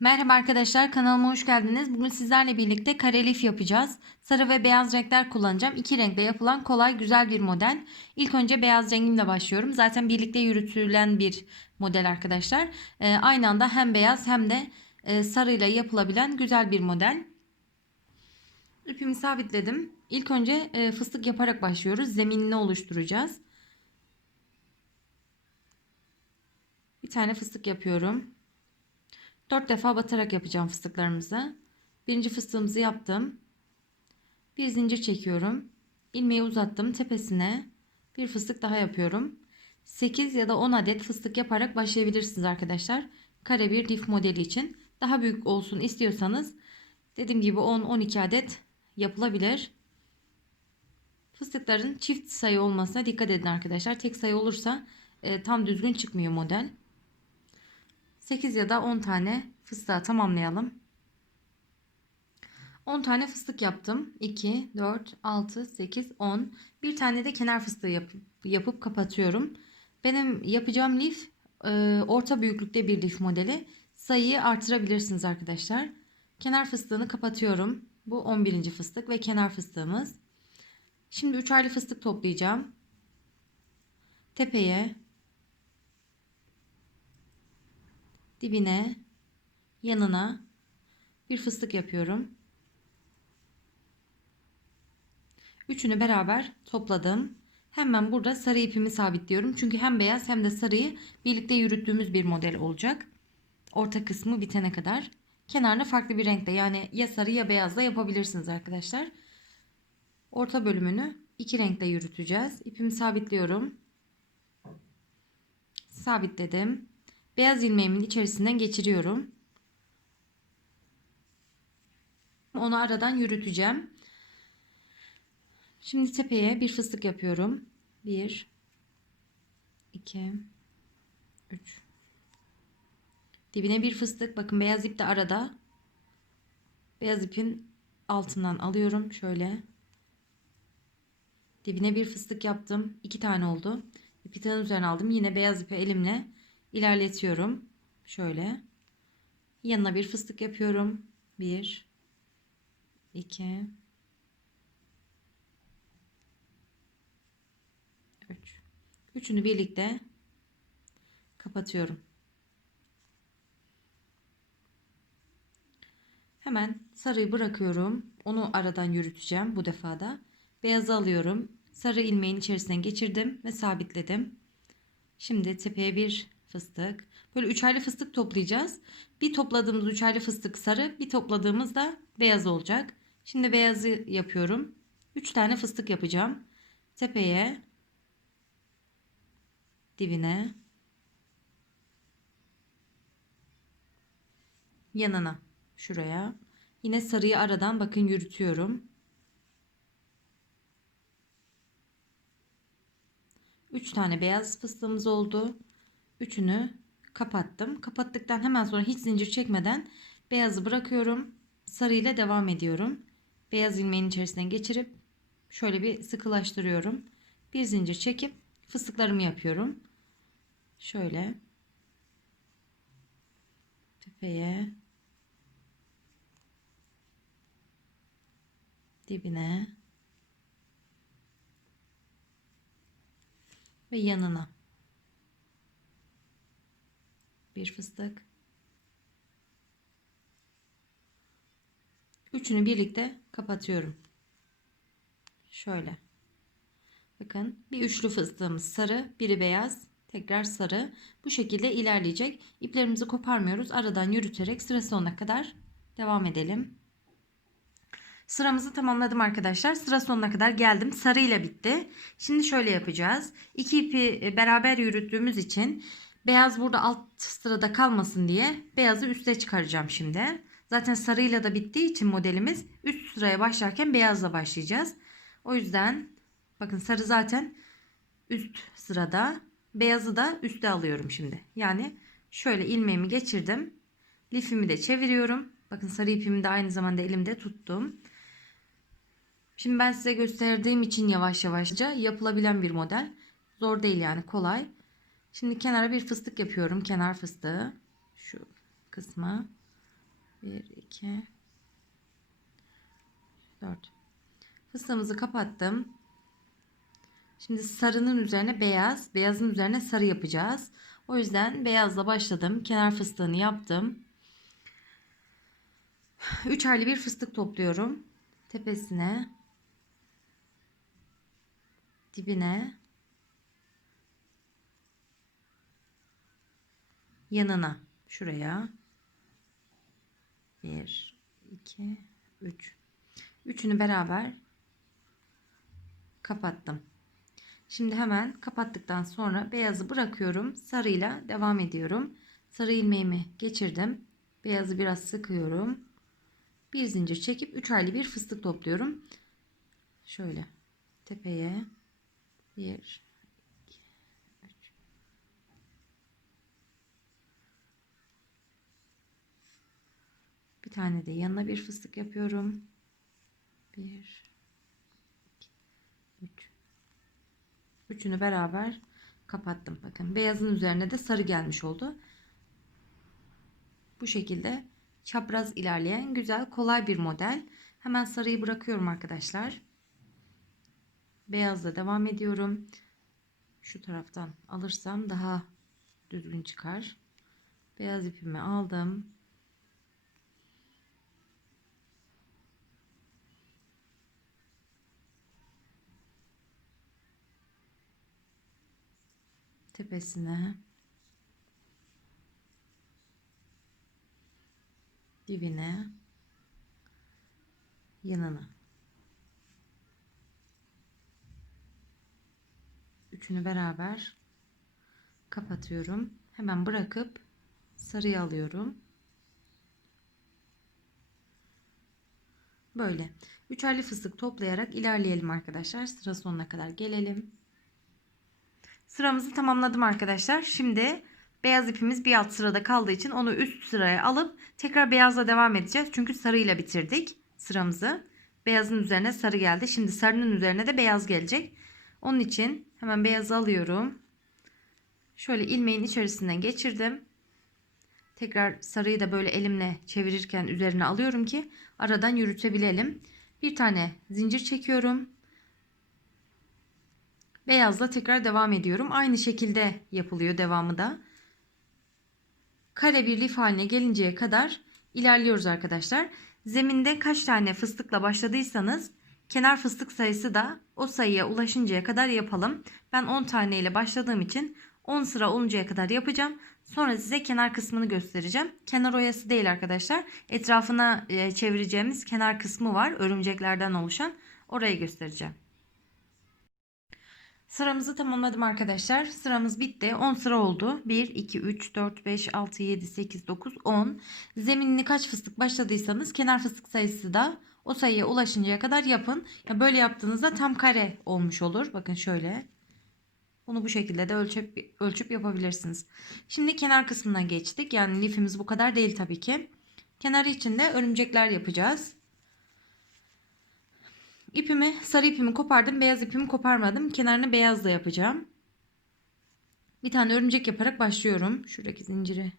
Merhaba arkadaşlar kanalıma hoş geldiniz. Bugün sizlerle birlikte kare lif yapacağız. Sarı ve beyaz renkler kullanacağım. İki renkle yapılan kolay güzel bir model. İlk önce beyaz rengimle başlıyorum. Zaten birlikte yürütülen bir model arkadaşlar. Ee, aynı anda hem beyaz hem de e, sarıyla yapılabilen güzel bir model. İpimi sabitledim. İlk önce e, fıstık yaparak başlıyoruz. Zeminini oluşturacağız. Bir tane fıstık yapıyorum. 4 defa batarak yapacağım fıstıklarımızı. Birinci fıstığımızı yaptım. Bir zincir çekiyorum. İlmeği uzattım tepesine. Bir fıstık daha yapıyorum. 8 ya da 10 adet fıstık yaparak başlayabilirsiniz arkadaşlar. Kare bir lif modeli için. Daha büyük olsun istiyorsanız dediğim gibi 10-12 adet yapılabilir. Fıstıkların çift sayı olmasına dikkat edin arkadaşlar. Tek sayı olursa e, tam düzgün çıkmıyor model. 8 ya da 10 tane fıstığa tamamlayalım. 10 tane fıstık yaptım. 2, 4, 6, 8, 10. Bir tane de kenar fıstığı yapıp, yapıp kapatıyorum. Benim yapacağım lif e, orta büyüklükte bir lif modeli. Sayıyı artırabilirsiniz arkadaşlar. Kenar fıstığını kapatıyorum. Bu 11. fıstık ve kenar fıstığımız. Şimdi 3 aylı fıstık toplayacağım. Tepeye dibine yanına bir fıstık yapıyorum. Üçünü beraber topladım. Hemen burada sarı ipimi sabitliyorum. Çünkü hem beyaz hem de sarıyı birlikte yürüttüğümüz bir model olacak. Orta kısmı bitene kadar. Kenarını farklı bir renkte yani ya sarı ya beyazla yapabilirsiniz arkadaşlar. Orta bölümünü iki renkle yürüteceğiz. İpimi sabitliyorum. Sabitledim. Beyaz ilmeğimin içerisinden geçiriyorum. Onu aradan yürüteceğim. Şimdi tepeye bir fıstık yapıyorum. 1 2 3 Dibine bir fıstık. Bakın beyaz ip de arada. Beyaz ipin altından alıyorum şöyle. Dibine bir fıstık yaptım. 2 tane oldu. İpten üzerine aldım. Yine beyaz ipi elimle ilerletiyorum. Şöyle. Yanına bir fıstık yapıyorum. 1 2 3 Üçünü birlikte kapatıyorum. Hemen sarıyı bırakıyorum. Onu aradan yürüteceğim bu defada. Beyazı alıyorum. Sarı ilmeğin içerisinden geçirdim ve sabitledim. Şimdi tepeye bir fıstık. Böyle üç aylı fıstık toplayacağız. Bir topladığımız üç aylı fıstık sarı, bir topladığımız da beyaz olacak. Şimdi beyazı yapıyorum. Üç tane fıstık yapacağım. Tepeye, dibine, yanına, şuraya. Yine sarıyı aradan bakın yürütüyorum. 3 tane beyaz fıstığımız oldu. Üçünü kapattım. Kapattıktan hemen sonra hiç zincir çekmeden beyazı bırakıyorum. Sarı ile devam ediyorum. Beyaz ilmeğin içerisinden geçirip şöyle bir sıkılaştırıyorum. Bir zincir çekip fıstıklarımı yapıyorum. Şöyle tepeye dibine ve yanına bir fıstık üçünü birlikte kapatıyorum şöyle bakın bir üçlü fıstığımız sarı biri beyaz tekrar sarı bu şekilde ilerleyecek iplerimizi koparmıyoruz aradan yürüterek sıra sonuna kadar devam edelim Sıramızı tamamladım arkadaşlar. Sıra sonuna kadar geldim. Sarı ile bitti. Şimdi şöyle yapacağız. İki ipi beraber yürüttüğümüz için beyaz burada alt sırada kalmasın diye beyazı üste çıkaracağım şimdi. Zaten sarıyla da bittiği için modelimiz üst sıraya başlarken beyazla başlayacağız. O yüzden bakın sarı zaten üst sırada. Beyazı da üste alıyorum şimdi. Yani şöyle ilmeğimi geçirdim. Lifimi de çeviriyorum. Bakın sarı ipimi de aynı zamanda elimde tuttum. Şimdi ben size gösterdiğim için yavaş yavaşça yapılabilen bir model. Zor değil yani kolay. Şimdi kenara bir fıstık yapıyorum. Kenar fıstığı. Şu kısmı. 1, 2, 4. Fıstığımızı kapattım. Şimdi sarının üzerine beyaz, beyazın üzerine sarı yapacağız. O yüzden beyazla başladım. Kenar fıstığını yaptım. 3 aylı bir fıstık topluyorum. Tepesine, dibine, yanına, şuraya. 1, 2, 3. Üçünü beraber kapattım. Şimdi hemen kapattıktan sonra beyazı bırakıyorum. Sarıyla devam ediyorum. Sarı ilmeğimi geçirdim. Beyazı biraz sıkıyorum. Bir zincir çekip 3 aylı bir fıstık topluyorum. Şöyle tepeye 1 2 3 Bir tane de yanına bir fıstık yapıyorum. 1 2 3 Üçünü beraber kapattım. Bakın beyazın üzerine de sarı gelmiş oldu. Bu şekilde çapraz ilerleyen güzel kolay bir model. Hemen sarıyı bırakıyorum arkadaşlar. Beyazla devam ediyorum. Şu taraftan alırsam daha düzgün çıkar. Beyaz ipimi aldım. Tepesine. Dibine. Yanına. Üçünü beraber kapatıyorum. Hemen bırakıp sarıyı alıyorum. Böyle. 3 aylı fıstık toplayarak ilerleyelim arkadaşlar. Sıra sonuna kadar gelelim Sıramızı tamamladım arkadaşlar. Şimdi beyaz ipimiz bir alt sırada kaldığı için onu üst sıraya alıp tekrar beyazla devam edeceğiz. Çünkü sarıyla bitirdik sıramızı. Beyazın üzerine sarı geldi. Şimdi sarının üzerine de beyaz gelecek. Onun için hemen beyazı alıyorum. Şöyle ilmeğin içerisinden geçirdim. Tekrar sarıyı da böyle elimle çevirirken üzerine alıyorum ki aradan yürütebilelim. Bir tane zincir çekiyorum. Beyazla tekrar devam ediyorum. Aynı şekilde yapılıyor devamı da. Kare bir lif haline gelinceye kadar ilerliyoruz arkadaşlar. Zeminde kaç tane fıstıkla başladıysanız kenar fıstık sayısı da o sayıya ulaşıncaya kadar yapalım. Ben 10 tane ile başladığım için 10 sıra oluncaya kadar yapacağım. Sonra size kenar kısmını göstereceğim. Kenar oyası değil arkadaşlar. Etrafına e, çevireceğimiz kenar kısmı var. Örümceklerden oluşan. Orayı göstereceğim. Sıramızı tamamladım arkadaşlar. Sıramız bitti. 10 sıra oldu. 1, 2, 3, 4, 5, 6, 7, 8, 9, 10. Zeminini kaç fıstık başladıysanız kenar fıstık sayısı da o sayıya ulaşıncaya kadar yapın. Ya böyle yaptığınızda tam kare olmuş olur. Bakın şöyle. Bunu bu şekilde de ölçüp, ölçüp yapabilirsiniz. Şimdi kenar kısmına geçtik. Yani lifimiz bu kadar değil tabii ki. Kenarı için de örümcekler yapacağız. İpimi, sarı ipimi kopardım. Beyaz ipimi koparmadım. Kenarını beyazla yapacağım. Bir tane örümcek yaparak başlıyorum. Şuradaki zinciri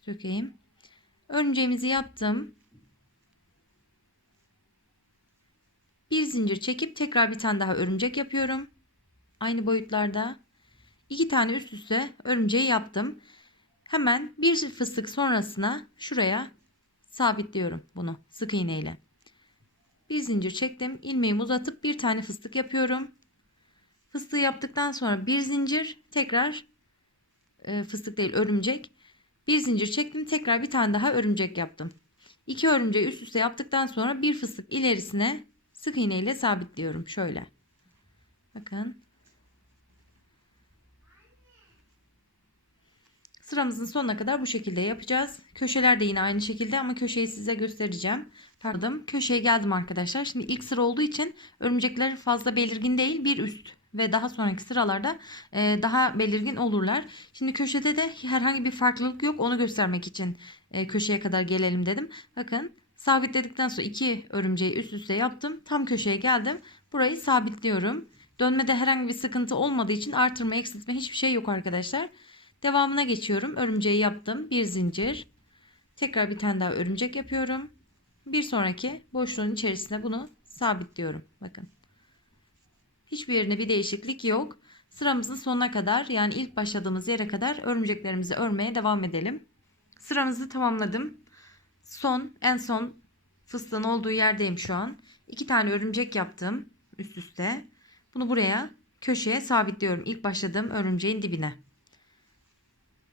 sökeyim. Örümceğimizi yaptım. Bir zincir çekip tekrar bir tane daha örümcek yapıyorum. Aynı boyutlarda. iki tane üst üste örümceği yaptım. Hemen bir fıstık sonrasına şuraya sabitliyorum bunu sık iğneyle. Bir zincir çektim. İlmeğimi uzatıp bir tane fıstık yapıyorum. Fıstığı yaptıktan sonra bir zincir tekrar e, fıstık değil örümcek. Bir zincir çektim tekrar bir tane daha örümcek yaptım. İki örümceği üst üste yaptıktan sonra bir fıstık ilerisine sık iğne ile sabitliyorum. Şöyle. Bakın. Sıramızın sonuna kadar bu şekilde yapacağız. Köşeler de yine aynı şekilde ama köşeyi size göstereceğim. Pardon köşeye geldim arkadaşlar. Şimdi ilk sıra olduğu için örümcekler fazla belirgin değil. Bir üst ve daha sonraki sıralarda e, daha belirgin olurlar. Şimdi köşede de herhangi bir farklılık yok. Onu göstermek için e, köşeye kadar gelelim dedim. Bakın sabitledikten sonra iki örümceği üst üste yaptım. Tam köşeye geldim. Burayı sabitliyorum. Dönmede herhangi bir sıkıntı olmadığı için artırma eksiltme hiçbir şey yok arkadaşlar. Devamına geçiyorum. Örümceği yaptım. Bir zincir. Tekrar bir tane daha örümcek yapıyorum. Bir sonraki boşluğun içerisine bunu sabitliyorum. Bakın. Hiçbir yerine bir değişiklik yok. Sıramızın sonuna kadar yani ilk başladığımız yere kadar örümceklerimizi örmeye devam edelim. Sıramızı tamamladım. Son en son fıstığın olduğu yerdeyim şu an. İki tane örümcek yaptım üst üste. Bunu buraya köşeye sabitliyorum. İlk başladığım örümceğin dibine.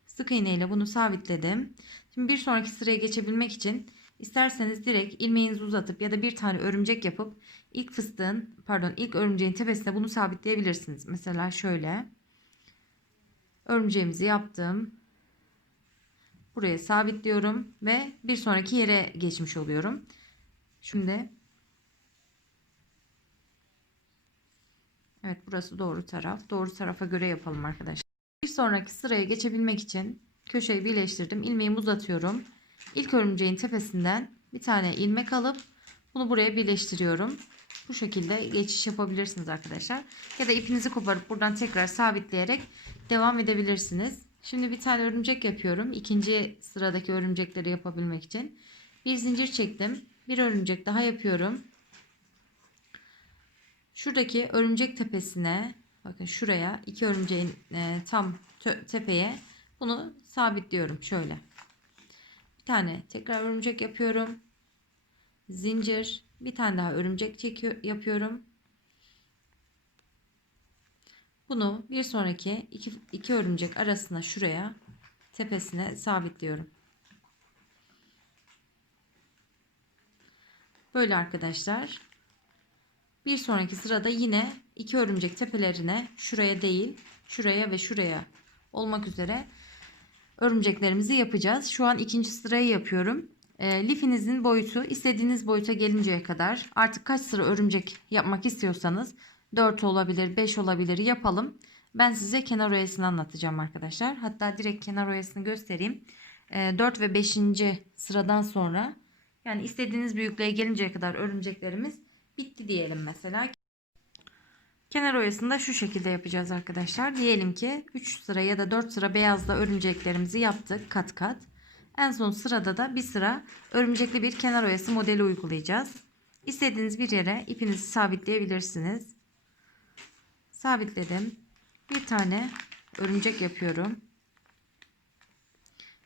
Sık iğne ile bunu sabitledim. Şimdi bir sonraki sıraya geçebilmek için isterseniz direkt ilmeğinizi uzatıp ya da bir tane örümcek yapıp ilk fıstığın pardon ilk örümceğin tepesine bunu sabitleyebilirsiniz. Mesela şöyle örümceğimizi yaptım. Buraya sabitliyorum ve bir sonraki yere geçmiş oluyorum. Şimdi Evet burası doğru taraf. Doğru tarafa göre yapalım arkadaşlar. Bir sonraki sıraya geçebilmek için köşeyi birleştirdim. İlmeğimi uzatıyorum. İlk örümceğin tepesinden bir tane ilmek alıp bunu buraya birleştiriyorum. Bu şekilde geçiş yapabilirsiniz arkadaşlar. Ya da ipinizi koparıp buradan tekrar sabitleyerek devam edebilirsiniz. Şimdi bir tane örümcek yapıyorum. İkinci sıradaki örümcekleri yapabilmek için. Bir zincir çektim. Bir örümcek daha yapıyorum. Şuradaki örümcek tepesine bakın şuraya iki örümceğin e, tam tepeye bunu sabitliyorum şöyle. Bir tane tekrar örümcek yapıyorum. Zincir, bir tane daha örümcek çekiyor yapıyorum. Bunu bir sonraki iki, iki örümcek arasına şuraya tepesine sabitliyorum. Böyle arkadaşlar. Bir sonraki sırada yine iki örümcek tepelerine şuraya değil şuraya ve şuraya olmak üzere örümceklerimizi yapacağız. Şu an ikinci sırayı yapıyorum. E, lifinizin boyutu istediğiniz boyuta gelinceye kadar artık kaç sıra örümcek yapmak istiyorsanız 4 olabilir 5 olabilir yapalım. Ben size kenar oyasını anlatacağım arkadaşlar. Hatta direkt kenar oyasını göstereyim. E, 4 ve 5. sıradan sonra yani istediğiniz büyüklüğe gelinceye kadar örümceklerimiz bitti diyelim mesela. Kenar oyasını da şu şekilde yapacağız arkadaşlar. Diyelim ki 3 sıra ya da 4 sıra beyazla örümceklerimizi yaptık kat kat. En son sırada da bir sıra örümcekli bir kenar oyası modeli uygulayacağız. İstediğiniz bir yere ipinizi sabitleyebilirsiniz. Sabitledim. Bir tane örümcek yapıyorum.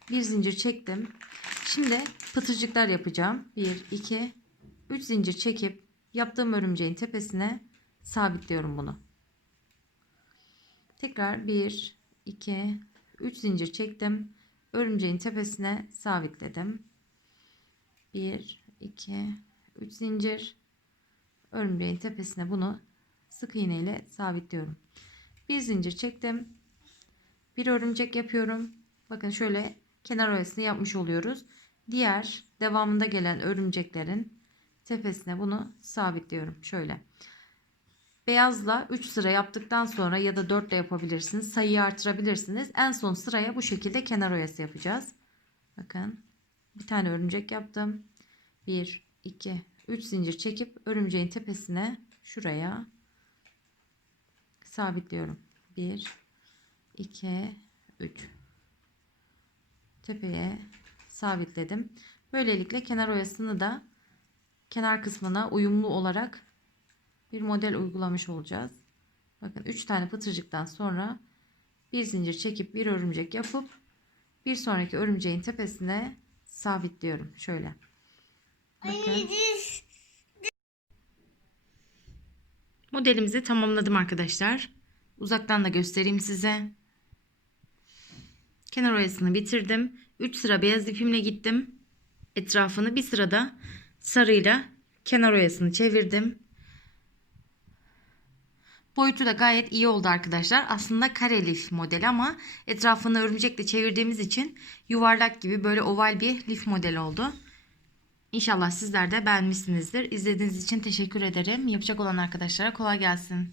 Bir zincir çektim. Şimdi pıtırcıklar yapacağım. 1, 2, 3 zincir çekip yaptığım örümceğin tepesine sabitliyorum bunu. Tekrar 1, 2, 3 zincir çektim. Örümceğin tepesine sabitledim. 1, 2, 3 zincir. Örümceğin tepesine bunu sık iğne ile sabitliyorum. Bir zincir çektim. Bir örümcek yapıyorum. Bakın şöyle kenar oyasını yapmış oluyoruz. Diğer devamında gelen örümceklerin tepesine bunu sabitliyorum. Şöyle. Beyazla 3 sıra yaptıktan sonra ya da 4 ile yapabilirsiniz. Sayıyı artırabilirsiniz. En son sıraya bu şekilde kenar oyası yapacağız. Bakın. Bir tane örümcek yaptım. 1, 2, 3 zincir çekip örümceğin tepesine şuraya sabitliyorum. 1, 2, 3. Tepeye sabitledim. Böylelikle kenar oyasını da kenar kısmına uyumlu olarak bir model uygulamış olacağız. Bakın 3 tane pıtırcıktan sonra bir zincir çekip bir örümcek yapıp bir sonraki örümceğin tepesine sabitliyorum. Şöyle. Bakın. Modelimizi tamamladım arkadaşlar. Uzaktan da göstereyim size. Kenar oyasını bitirdim. 3 sıra beyaz ipimle gittim. Etrafını bir sırada sarıyla kenar oyasını çevirdim. Boyutu da gayet iyi oldu arkadaşlar. Aslında kare lif modeli ama etrafını örümcekle çevirdiğimiz için yuvarlak gibi böyle oval bir lif modeli oldu. İnşallah sizler de beğenmişsinizdir. İzlediğiniz için teşekkür ederim. Yapacak olan arkadaşlara kolay gelsin.